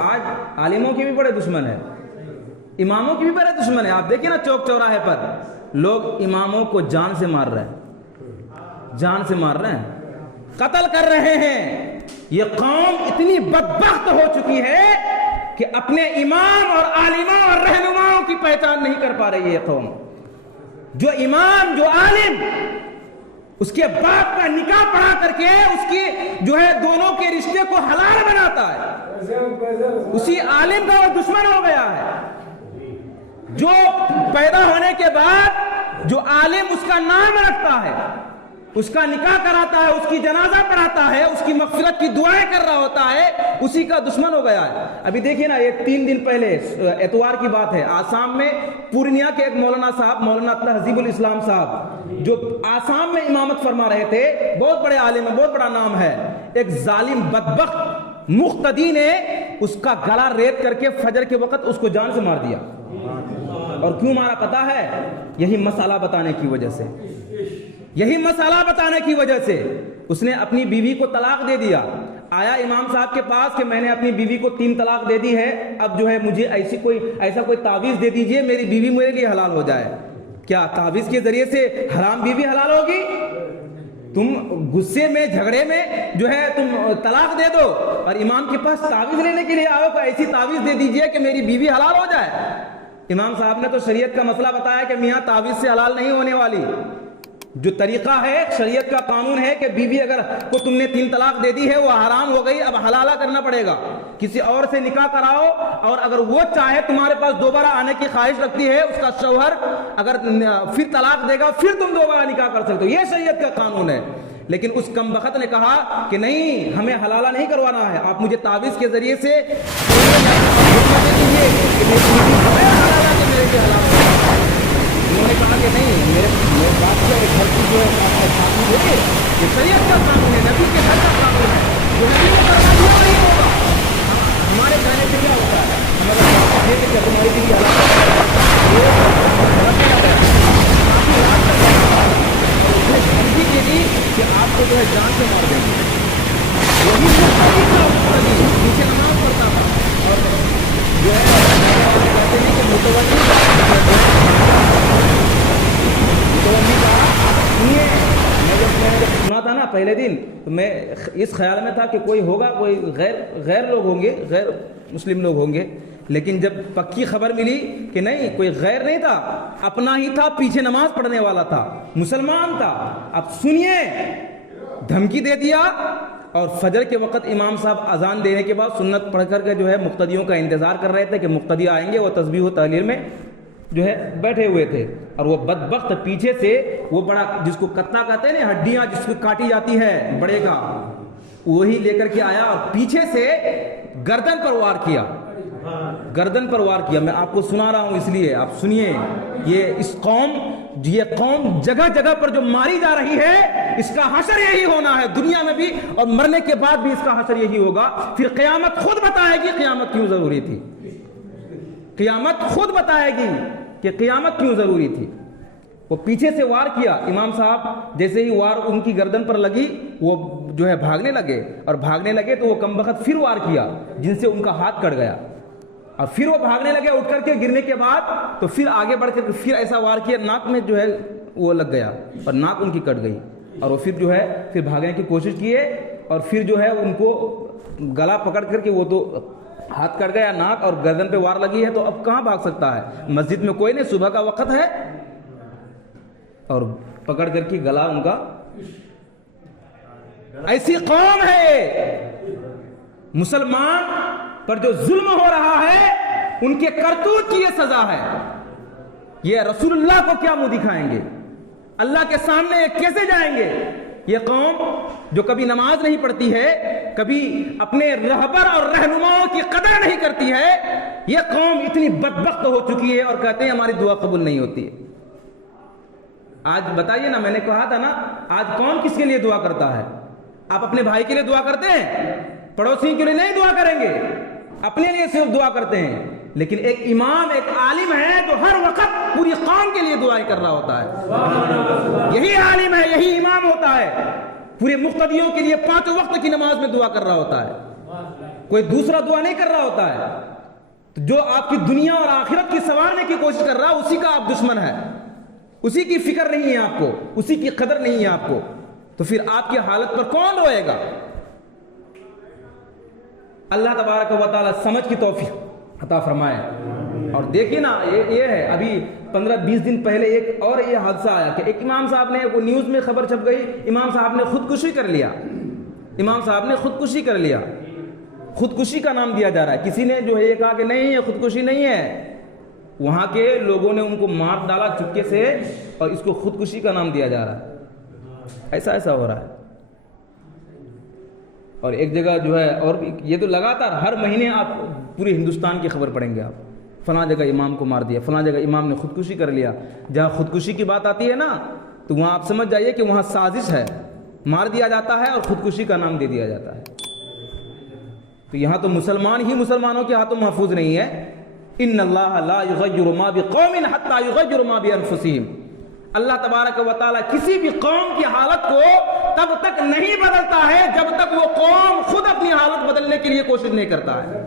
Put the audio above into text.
آج عالموں کے بھی بڑے دشمن ہیں، اماموں کے بھی بڑے دشمن ہیں۔ آپ دیکھیں نا چوک چوراہے پر لوگ اماموں کو جان سے مار رہے ہیں، جان سے مار رہے ہیں، قتل کر رہے ہیں۔ یہ قوم اتنی بدبخت ہو چکی ہے کہ اپنے امام اور عالموں اور رہنماؤں کی پہچان نہیں کر پا رہی ہے۔ یہ قوم جو امام جو عالم اس کے باپ کا نکاح پڑھا کر کے اس کی جو ہے دونوں کے رشتے کو حلال بناتا ہے، اسی عالم کا وہ دشمن ہو گیا ہے۔ جو پیدا ہونے کے بعد جو عالم اس کا نام رکھتا ہے، اس کا نکاح کراتا ہے، اس کی جنازہ پڑھاتا ہے، اس کی مغفرت کی دعائیں کر رہا ہوتا ہے، اسی کا دشمن ہو گیا ہے۔ ابھی دیکھیے نا، یہ 3 دن پہلے اتوار کی بات ہے، آسام میں پورنیا کے ایک مولانا صاحب، مولانا تہذیب الاسلام صاحب، جو آسام میں امامت فرما رہے تھے، بہت بڑے عالم ہیں، بہت بڑا نام ہے، ایک ظالم بدبخت مقتدی نے اس کا گلا ریت کر کے فجر کے وقت اس کو جان سے مار دیا۔ اور کیوں مارا پتا ہے؟ یہی مسئلہ بتانے کی وجہ سے، یہی مسئلہ بتانے کی وجہ سے اس نے اپنی بیوی کو طلاق دے دیا۔ آیا امام صاحب کے پاس کہ میں نے اپنی بیوی کو 3 طلاق دے دی ہے، اب جو ہے مجھے ایسا کوئی تعویذ دے دیجئے میری بیوی میرے لیے حلال ہو جائے۔ کیا تعویذ کے ذریعے سے حرام بیوی حلال ہوگی؟ تم غصے میں جھگڑے میں جو ہے تم طلاق دے دو اور امام کے پاس تعویذ لینے کے لیے آؤ کہ ایسی تعویذ دے دیجئے کہ میری بیوی حلال ہو جائے۔ امام صاحب نے تو شریعت کا مسئلہ بتایا کہ میاں تعویذ سے حلال نہیں ہونے والی، جو طریقہ ہے شریعت کا قانون ہے کہ بیوی اگر کو تم نے 3 طلاق دے دی ہے وہ حرام ہو گئی، اب حلالہ کرنا پڑے گا، کسی اور سے نکاح کراؤ، اور اگر وہ چاہے تمہارے پاس دوبارہ آنے کی خواہش رکھتی ہے اس کا شوہر اگر پھر طلاق دے گا پھر تم دوبارہ نکاح کر سکتے ہو، یہ شریعت کا قانون ہے۔ لیکن اس کم بخت نے کہا کہ نہیں، ہمیں حلالہ نہیں کروانا ہے، آپ مجھے تعویذ کے ذریعے سے انہوں نے کہا کہ نہیں، میرے بات کا ایک گھر کی جو ہے قانون ہے، یہ شریعت کا قانون ہے، نبی کے گھر کا قانون ہے، جو نبی نے کرنا دیا نہیں ہوگا۔ ہمارے کہنے سے کیا ہوتا ہے؟ ہمارا یہ کہ تمہاری دلی کے لیے کہ آپ کو جو ہے جان سے مار دیں گے، وہی پیچھے نماز پڑھتا تھا اور جو ہے کہتے ہیں کہ متولی میں جب سنا تھا نا پہلے دن تو میں اس خیال میں تھا کہ کوئی ہوگا، کوئی غیر لوگ ہوں گے، غیر مسلم لوگ ہوں گے، لیکن جب پکی خبر ملی کہ نہیں، کوئی غیر نہیں تھا، اپنا ہی تھا، پیچھے نماز پڑھنے والا تھا، مسلمان تھا۔ اب سنیے، دھمکی دے دیا، اور فجر کے وقت امام صاحب اذان دینے کے بعد سنت پڑھ کر کے جو ہے مقتدیوں کا انتظار کر رہے تھے کہ مقتدی آئیں گے، وہ تسبیح و تحلیل میں جو ہے بیٹھے ہوئے تھے، اور وہ بدبخت پیچھے سے وہ بڑا جس کو کتا کہتے ہیں نا، ہڈیاں جس کو کاٹی جاتی ہے بڑے کا، وہی لے کر کے آیا اور پیچھے سے گردن پر وار کیا، گردن پر وار کیا۔ میں آپ کو سنا رہا ہوں اس لیے آپ سنیے، یہ قوم جگہ جگہ پر جو ماری جا رہی ہے، اس کا حشر یہی ہونا ہے دنیا میں بھی، اور مرنے کے بعد بھی اس کا حشر یہی ہوگا۔ پھر قیامت خود بتائے گی قیامت کیوں ضروری تھی، قیامت خود بتائے گی کہ قیامت کیوں ضروری تھی۔ وہ پیچھے سے وار کیا، امام صاحب جیسے ہی وار ان کی گردن پر لگی وہ جو ہے بھاگنے لگے، اور بھاگنے لگے تو وہ کم بخت پھر وار کیا جن سے ان کا ہاتھ کٹ گیا، اور پھر وہ بھاگنے لگے اٹھ کر کے، گرنے کے بعد تو پھر آگے بڑھ کر پھر ایسا وار کیا، ناک میں جو ہے وہ لگ گیا اور ناک ان کی کٹ گئی، اور وہ پھر جو ہے پھر بھاگنے کی کوشش کیے، اور پھر جو ہے ان کو گلا پکڑ کر کے، وہ تو ہاتھ کٹ گیا، ناک اور گردن پہ وار لگی ہے، تو اب کہاں بھاگ سکتا ہے؟ مسجد میں کوئی نہیں، صبح کا وقت ہے، اور پکڑ کر کے گلا ان کا۔ ایسی قوم ہے، مسلمان پر جو ظلم ہو رہا ہے ان کے کرتوت کی یہ سزا ہے۔ یہ رسول اللہ کو کیا منہ دکھائیں گے؟ اللہ کے سامنے کیسے جائیں گے؟ یہ قوم جو کبھی نماز نہیں پڑھتی ہے، کبھی اپنے رہبر اور رہنماؤں کی قدر نہیں کرتی ہے، یہ قوم اتنی بدبخت ہو چکی ہے، اور کہتے ہیں ہماری دعا قبول نہیں ہوتی ہے۔ آج بتائیے نا، میں نے کہا تھا نا، آج کون کس کے لیے دعا کرتا ہے؟ آپ اپنے بھائی کے لیے دعا کرتے ہیں، پڑوسی کے لیے نہیں دعا کریں گے، اپنے لیے صرف دعا کرتے ہیں۔ لیکن ایک امام، ایک عالم ہے جو ہر وقت پوری قوم کے لیے دعائیں کر رہا ہوتا ہے، یہی عالم ہے، یہی امام ہوتا ہے، پورے مقتدیوں کے لیے 5 وقت کی نماز میں دعا کر رہا ہوتا ہے۔ کوئی دوسرا دعا نہیں کر رہا ہوتا ہے. تو جو آپ کی دنیا اور آخرت کی سنوارنے کی کوشش کر رہا ہے اسی کا آپ دشمن ہے, اسی کی فکر نہیں ہے آپ کو, اسی کی قدر نہیں ہے آپ کو, تو پھر آپ کی حالت پر کون روئے گا؟ اللہ تبارک و تعالی سمجھ کی توفیق عطا فرمائے. اور دیکھیے نا, یہ ہے ابھی 15-20 دن پہلے ایک اور یہ حادثہ آیا کہ ایک امام صاحب نے, وہ نیوز میں خبر چھپ گئی, امام صاحب نے خودکشی کر لیا. امام صاحب نے خودکشی کر لیا. خودکشی کا نام دیا جا رہا ہے. کسی نے جو ہے یہ کہا کہ نہیں یہ خودکشی نہیں ہے, وہاں کے لوگوں نے ان کو مار ڈالا چپکے سے اور اس کو خودکشی کا نام دیا جا رہا ہے. ایسا ہو رہا ہے. اور ایک جگہ جو ہے, اور یہ تو لگاتار ہر مہینے آپ پورے ہندوستان کی خبر پڑھیں گے آپ, فلاں جگہ امام کو مار دیا, فلاں جگہ امام نے خودکشی کر لیا. جہاں خودکشی کی بات آتی ہے نا تو وہاں آپ سمجھ جائیے کہ وہاں سازش ہے, مار دیا جاتا ہے اور خودکشی کا نام دے دیا جاتا ہے. تو یہاں تو مسلمان ہی مسلمانوں کے ہاتھوں محفوظ نہیں ہے. ان اللہ لا یغیر ما بقوم حتی یغیروا ما بانفسہم. اللہ تبارک و تعالی کسی بھی قوم کی حالت کو تب تک نہیں بدلتا ہے جب تک وہ قوم خود اپنی حالت بدلنے کے لیے کوشش نہیں کرتا ہے.